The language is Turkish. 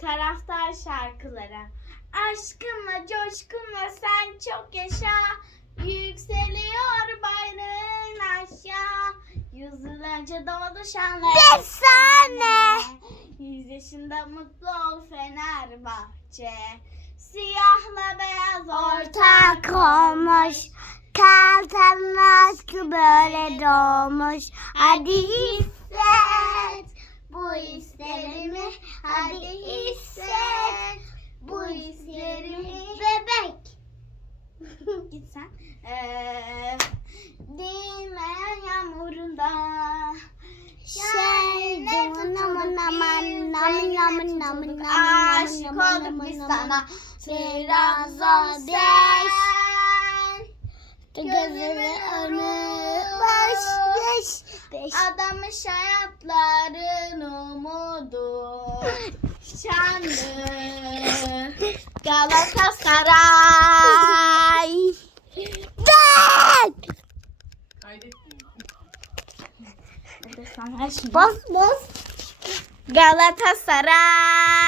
Taraftar şarkıları. Aşkınla coşkunla sen çok yaşa. Yükseliyor bayrağın aşağı. Yüzyıllarca doğdu şanlı. Efsane. Yüz yaşında mutlu ol Fenerbahçe. Siyahla beyaz Ortak olmuş. Kaltanın aşkı böyle doğmuş. Hadi hisset. Bu hislerimi hadi hisset. Bu hislerimi bebek. Git sen. Ee, değmeyen yağmurunda. Aşık olduk biz sana. O beş. sen. Gözümün önü beş beş beş. Adamış hayatların umudu. Şanlı Galatasaray. Dön. Hadi sen her şeyi- Bas bas. Galatasaray.